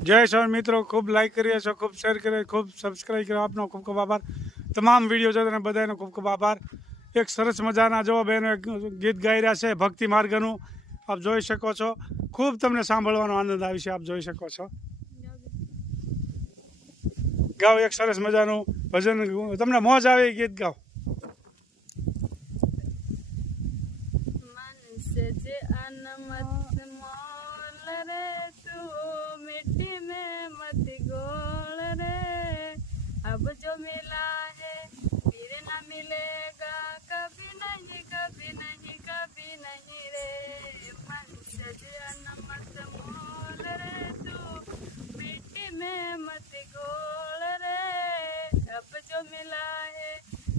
जय श्री मित्रों खूब लाइक करिए छो, खूब शेर करिए, खूब सब्सक्राइब करो। आपनो खूब खूब आभार। तमाम विडियो जो बधाईनो खूब खूब आभार। एक सरस मजाना जो बहनो गीत गाई रह्या छे भक्ति मार्गनु आप जोई शको छो। खूब तमने सांभळवानो आनंद आवशे। आप जोई शको छो। गाओ एक सरस मजानु भजन, तमने मौज आवे गीत गाओ। अब जो मिला है फिर न मिलेगा, कभी नहीं कभी नहीं कभी नहीं रे। मन से मत मोल रे, तू मिट्टी में मत गोल रे। अब जो मिला है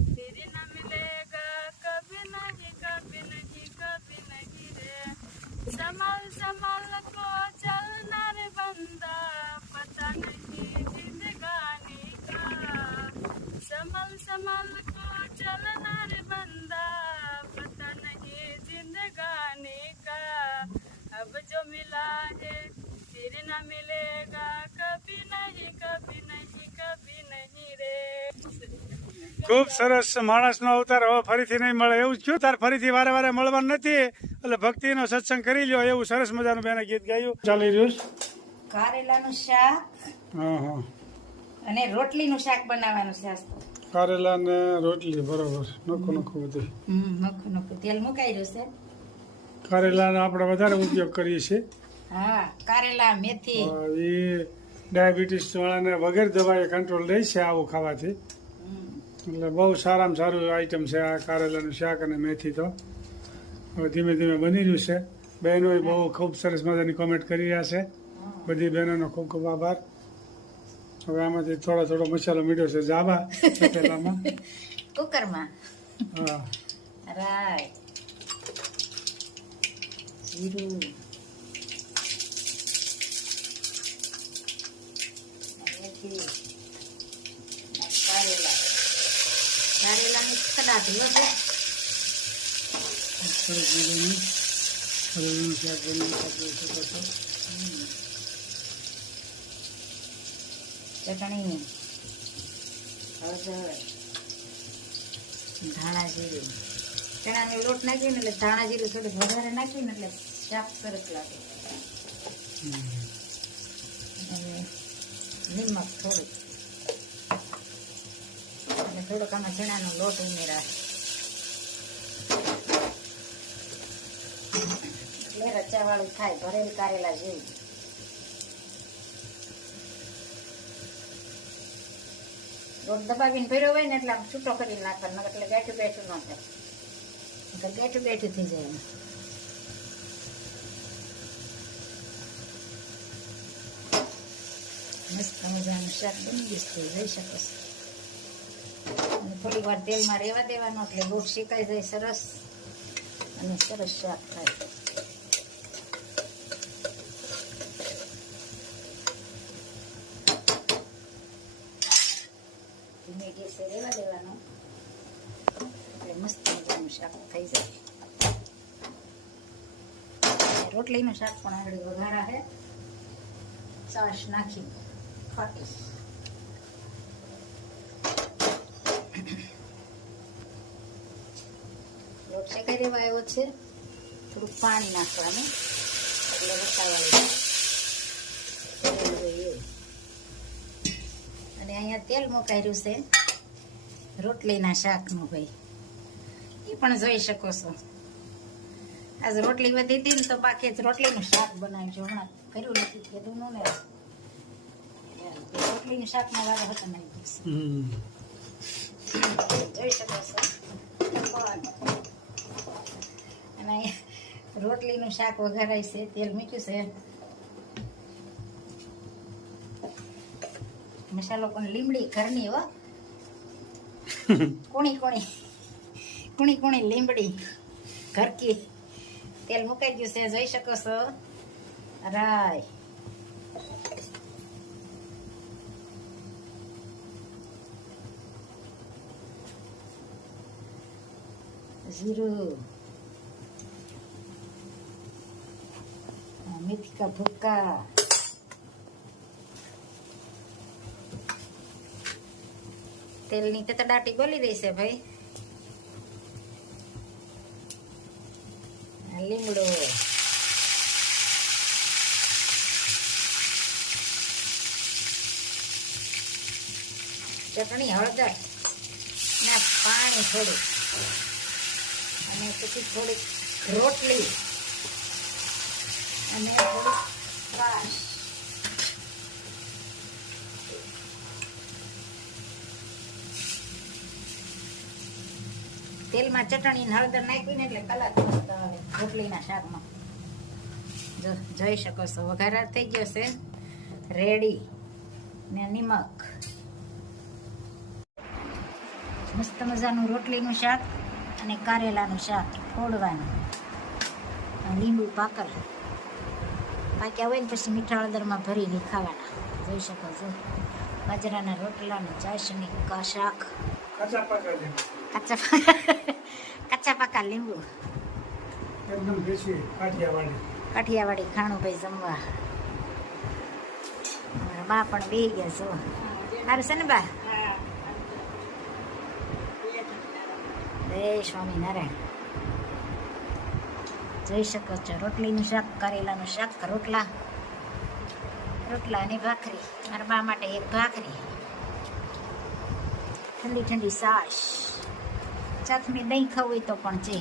फिर न मिलेगा, कभी नहीं कभी नहीं कभी नहीं रे। संभल संभल को चलना रे बंदा, पता नहीं जिंदगानी का। संभल संभल को चलना रे बंदा, पता नहीं जिंदगानी का। अब जो मिला है फिर न मिलेगा, कभी नहीं कभी नहीं कभी नहीं रे। खूब सरस माणसनो अवतार હવે ફરીથી નહીં મળે એવું થયું। તાર ફરીથી વારે વારે મળવાનું નથી એટલે ભક્તિનો સત્સંગ કરી લ્યો એવું સરસ મજાનું બેને ગીત ગાયું ચાલી રહ્યું છે। કારેલાનું શાક હા હા અને રોટલીનું શાક બનાવવાનું છે। કારેલા ને રોટલી બરોબર નોખું નોખું બધું નોખું નોખું તેલ મુકાઈ રહ્યું છે। કારેલાનો આપણે વધારે ઉપયોગ કરીએ છીએ। હા, કારેલા મેથી એ ડાયાબિટીસ વાળાને વગર દવાએ કંટ્રોલ રહે છે આવું ખાવાથી। એટલે બહુ સારામાં સારું આઈટમ છે આ કારેલાનું શાક અને મેથી। તો હવે ધીમે ધીમે બની રહ્યું છે। બહેનોએ બહુ ખૂબ સરસ મજાની કોમેન્ટ કરી રહ્યા છે। બધી બહેનોનો ખૂબ ખૂબ આભાર। હવે આમાંથી થોડો થોડો મસાલો મીઠો છે જાબા તપેલામાં કુકરમાં। હા રાઈ જીરું મેથી કારેલા કારેલાની કદાચ વધે સરસ મજાનું કારેલાનું શાક બની શકો છો। ચટણી હળદર ધાણા જીરું ચણાનો લોટ નાખ્યો ને એટલે ધાણા જીરું થોડુંક વધારે નાખ્યું ને એટલે શાક સરસ લાગે। અને નિમક થોડુંક અને થોડોક આમાં ચણાનો લોટ ઉમેરા એટલે રચાવાળું થાય ભરેલ કારેલા જેવું। લોટ દબાવીને ભર્યો હોય ને એટલે આમ છૂટો કરી નાખવાનો એટલે બેઠું બેઠું ન થાય, બેઠું બેઠું થઈ જાય। મસ્ત મજાનું શાક બની ગયું છે, જોઈ શકો છો। અને થોડી વાર તેલમાં રહેવા દેવાનો એટલે લોટ શેકાઈ જાય સરસ અને સરસ શાક થાય। ધીમે ગેસે રહેવા દેવાનો એટલે મસ્ત મજાનું શાક થઈ જાય। રોટલીનું શાક પણ આગળ વઘારા છે છાશ નાખી ખાટી। લોટ શેકાઈ દેવા આવ્યો છે, થોડુંક પાણી નાખવાનું એટલે વસાવાળી જોઈએ। અને અહીંયા તેલ મુકાયું છે રોટલીના શાકનું ભાઈ, એ પણ જોઈ શકો છો। આજ રોટલી વધી હતી ને તો બાકી જ રોટલીનું શાક બનાવ્યું છે, હમણાં કર્યું નથી કીધું ને રોટલીનું શાકમાં વારો હતો નહીં જોઈ શકો છો। અને રોટલીનું શાક વઘારાય છે, તેલ મૂક્યું છે, મસાલો પણ લીમડી ઘરની હો, કુણી કુણી કુણી કુણી લીમડી ઘર કી। તેલ મુકાઈ ગયું છે, જોઈ શકો છો। રાઈ जीरू मेथी का भुक्का તેલની કતડાટી ગોલી રહી છે ભાઈ. આ લીમડો, ચટણી, હળદર ના પાણી થોડું, અને પછી થોડીક રોટલી અને થોડીક છાશ. તેલમાં ચટણી ને હળદર નાખી ને એટલે કલર મસ્ત આવે રોટલીના શાકમાં. જો જોઈ શકો છો વઘાર થઈ ગયો છે રેડી. ને નિમક, મસ્ત મજાનું રોટલીનું શાક અને કારેલાનું શાક ફોડવાનું. લીંબુ પાકલ પાક્યા હોય ને પછી મીઠા હળદરમાં ભરીને ખાવાના. જોઈ શકો છો બાજરાના રોટલા ને ચાસણી કા શાક. કાચા પાકા છે કાચા પાકા લીંબુ. એકદમ દેશી કાઠિયાવાડી. કાઠિયાવાડી ખાણું ભાઈ જમવા. મારા બા પણ બેહી ગયા છો. સારું છે ને બા? જય સ્વામિનારાયણ. જોઈ શકો છો રોટલીનું શાક, કારેલાનું શાક, રોટલા અને ભાખરી. મારા બા માટે એક ભાખરી, ઠંડી ઠંડી છાશ, સાથમાં દહીં ખાવું હોય તો પણ છે.